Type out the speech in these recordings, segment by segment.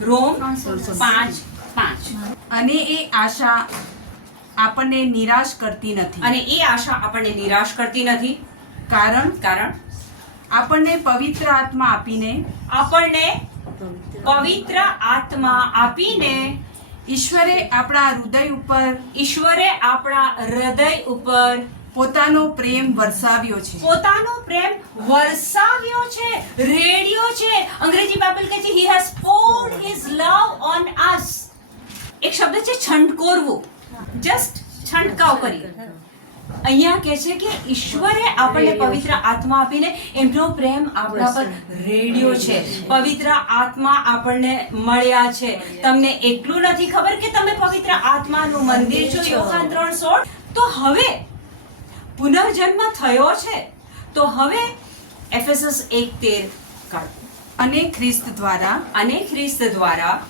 રોમ પાંચ પાંચ. અને એ આશા આપણને નિરાશ કરતી નથી. અને એ આશા આપણને નિરાશ કરતી નથી. કારણ? કારણ? આપણને પવિત્ર આત્મા આપીને આપણને પવિત્ર આત્મા આપીને ઈશ્વરે આપણા હૃદય ઉપર ઈશ્વરે આપણા હૃદય ઉપર પોતાનો પ્રેમ વરસાવ્યો છે. પોતાનો પ્રેમ વરસાવ્યો છે. રેડિયો છે. અંગ્રેજી બાઇબલ કહે છે he has poured his love on us એક શબ્દ છે છંટકોરવું. જસ્ટ છંટકાવ કરી. અહીંયા કહે છે કે ઈશ્વરે આપણને પવિત્ર આત્મા આપીને એમનો પ્રેમ આપણા પર રેડિયો છે. પવિત્ર આત્મા આપણને મળ્યા છે. તમને એટલું નથી ખબર કે તમે પવિત્ર આત્માનું મંદિર છો યોહાન ત્રણ સોળ? તો હવે પુનર્જન્મ થયો છે. તો હવે એફએસએસ એક તેર કાઢો. અને ખ્રિસ્ત દ્વારા? અને ખ્રિસ્ત દ્વારા.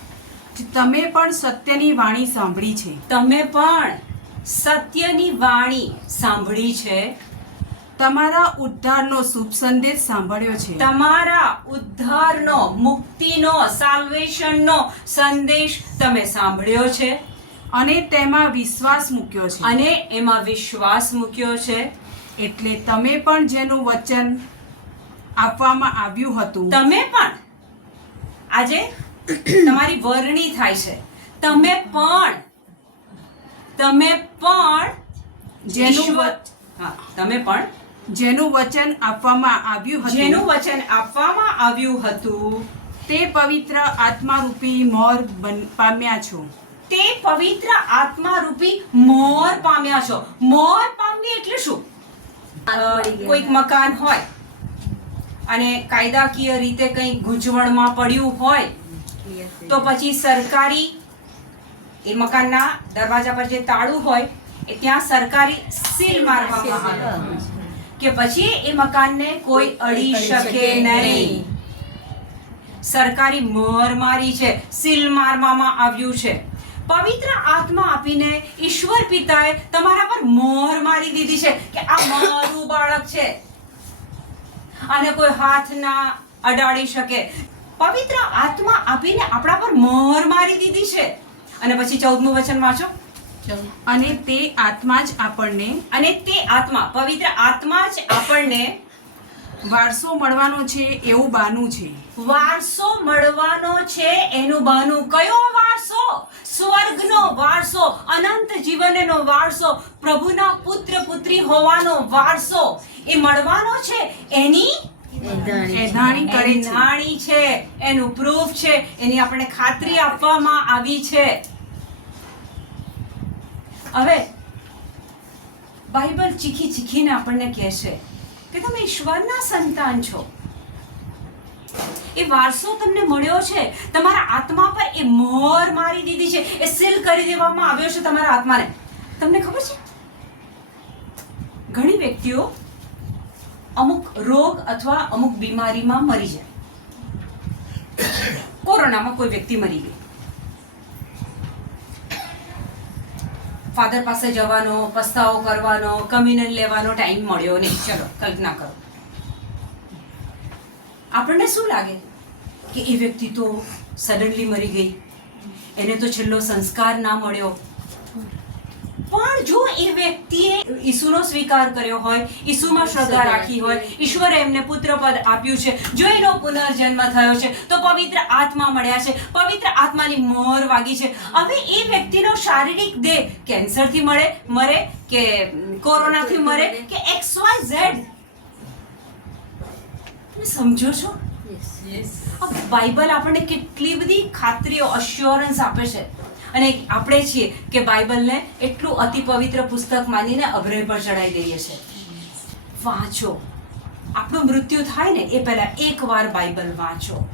તમે પણ સત્યની વાણી સાંભળી છે? તમે પણ સત્યની વાણી સાંભળી છે. તમારા ઉદ્ધારનો શુભ સંદેશ સાંભળ્યો છે. તમારા ઉદ્ધારનો મુક્તિનો સાલ્વેશનનો સંદેશ તમે સાંભળ્યો છે. અને તેમાં વિશ્વાસ મૂક્યો છે. અને એમાં વિશ્વાસ મૂક્યો છે. એટલે તમે પણ જેનું વચન આપવામાં આવ્યું હતું. તમે પણ આજે તમારી વરણી થાય છે. તમે પણ તમે પણ જેનું તમે પણ જેનું વચન આપવામાં આવ્યું જેનું વચન આપવામાં આવ્યું હતું. તે પવિત્ર આત્મારૂપી મોર બન- પામ્યા છો. તે પવિત્ર આત્મા રૂપી મોર પામ્યા છો. મોર પામવી એટલે શું? કોઈક મકાન હોય અને કાયદાકીય રીતે કંઈક ગૂંચવણમાં પડ્યું હોય તો પછી સરકારી એ મકાનના દરવાજા પર જે તાળું હોય એ ત્યાં સરકારી સીલ મારવામાં આવે. કે પછી એ મકાનને કોઈ અડી શકે નહીં. સરકારી મોર મારી છે સીલ મારવામાં આવ્યું છે. પવિત્ર આત્મા આપીને ઈશ્વર પિતાએ તમારા પર મોહર મારી દીધી છે કે આ મારું બાળક છે. અને કોઈ હાથ ના અડાડી શકે. પવિત્ર આત્મા આપીને આપણા પર મોહર મારી દીધી છે. અને પછી ચૌદમું વચન વાંચો. અને તે આત્મા જ આપણને અને તે આત્મા પવિત્ર આત્મા જ આપણને વારસો મળવાનો છે એવું બાનું છે. વારસો મળવાનો છે એનું બહાનું કયો વારસો? સ્વર્ગનો વારસો અનંત જીવનનો વારસો પ્રભુના પુત્ર પુત્રી હોવાનો વારસો. એ મળવાનો છે? એની એધાણી. છે. એનું પ્રૂફ છે. એની આપણે ખાતરી આપવામાં આવી છે. હવે બાઇબલ ચીખી ચીખીને આપણને કહે છે કે તમે ઈશ્વરના સંતાન છો. એ વારસો તમને મળ્યો છે. તમારા આત્મા પર એ મોહર મારી દીધી છે. એ સીલ કરી દેવામાં આવ્યો છે તમારા આત્માને. તમને ખબર છે? ઘણી વ્યક્તિઓ અમુક રોગ અથવા અમુક બીમારીમાં મરી જાય. કોરોનામાં કોઈ વ્યક્તિ મરી ગઈ. ફાધર પાસે જવાનો, પસ્તાવો કરવાનો કમ્યુનલ લેવાનો ટાઈમ મળ્યો નહીં. ચલો, કલ્પના કરો. આપણને શું લાગે કે એ વ્યક્તિ તો સડનલી મરી ગઈ? એને તો છેલ્લો સંસ્કાર ના મળ્યો. પણ જો એ વ્યક્તિએ ઈસુનો સ્વીકાર કર્યો હોય ઈસુમાં શ્રદ્ધા રાખી હોય ઈશ્વરે એમને પુત્ર પદ આપ્યું છે જો એનો પુનર્જન્મ થયો છે તો પવિત્ર આત્મા મળ્યા છે પવિત્ર આત્માની મોહર વાગી છે. હવે એ વ્યક્તિનો શારીરિક દેહ કેન્સરથી મળે મરે કે કોરોનાથી મરે કે એક્સ વાય ઝેડ? તમે સમજો છો? બાઇબલ આપણને કેટલી બધી ખાતરીઓ અશ્યોરન્સ આપે છે. અને આપણે છીએ કે બાઇબલને એટલું અતિ પવિત્ર પુસ્તક માનીને અભ્રય પર ચડાવી દઈએ છે વાંચો. આપણું મૃત્યુ થાય ને એ પહેલા એકવાર બાઇબલ વાંચો.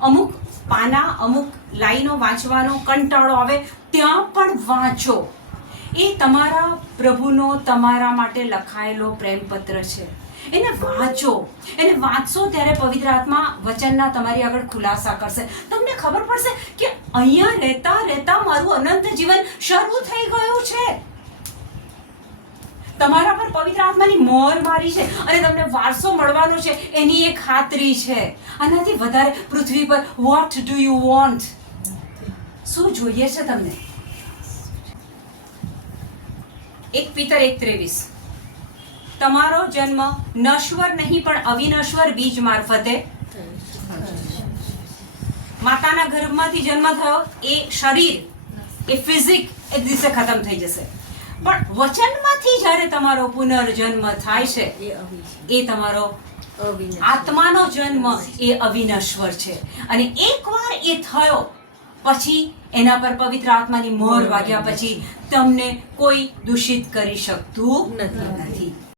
અમુક પાના, અમુક લાઈનો વાંચવાનો કંટાળો આવે ત્યાં પણ વાંચો. એ તમારા પ્રભુનો, તમારા માટે લખાયેલો પ્રેમપત્ર છે. એને વાંચો. એને વાંચશો ત્યારે પવિત્ર આત્મા વચનના તમારી આગળ ખુલાસા કરશે. તમને ખબર પડશે કે અહીંયા રહેતા રહેતા મારું અનંત જીવન શરૂ થઈ ગયું છે. તમારા પર પવિત્ર આત્માની મોહર મારી છે અને તમને વારસો મળવાનો છે. એની એક ખાતરી છે. આનાથી વધારે પૃથ્વી પર વોટ ડુ યુ વોન્ટ શું જોઈએ છે તમને? એક પિતર એક ત્રેવીસ. તમારો જન્મ નશ્વર નહીં પણ અવિનશ્વર બીજ મારફતે. માતાના ગર્ભમાંથી જન્મ થયો. એ શરીર એ ફિઝિક એ દિવસે ખતમ થઈ જશે. પણ વચનમાંથી જ્યારે તમારો પુનર્જન્મ થાય છે એ તમારો આત્માનો જન્મ એ અવિનશ્વર છે. અને એકવાર એ થયો પછી એના પર પવિત્ર આત્માની મોહર વાગ્યા પછી. તમને કોઈ દૂષિત કરી શકતું નથી. નથી.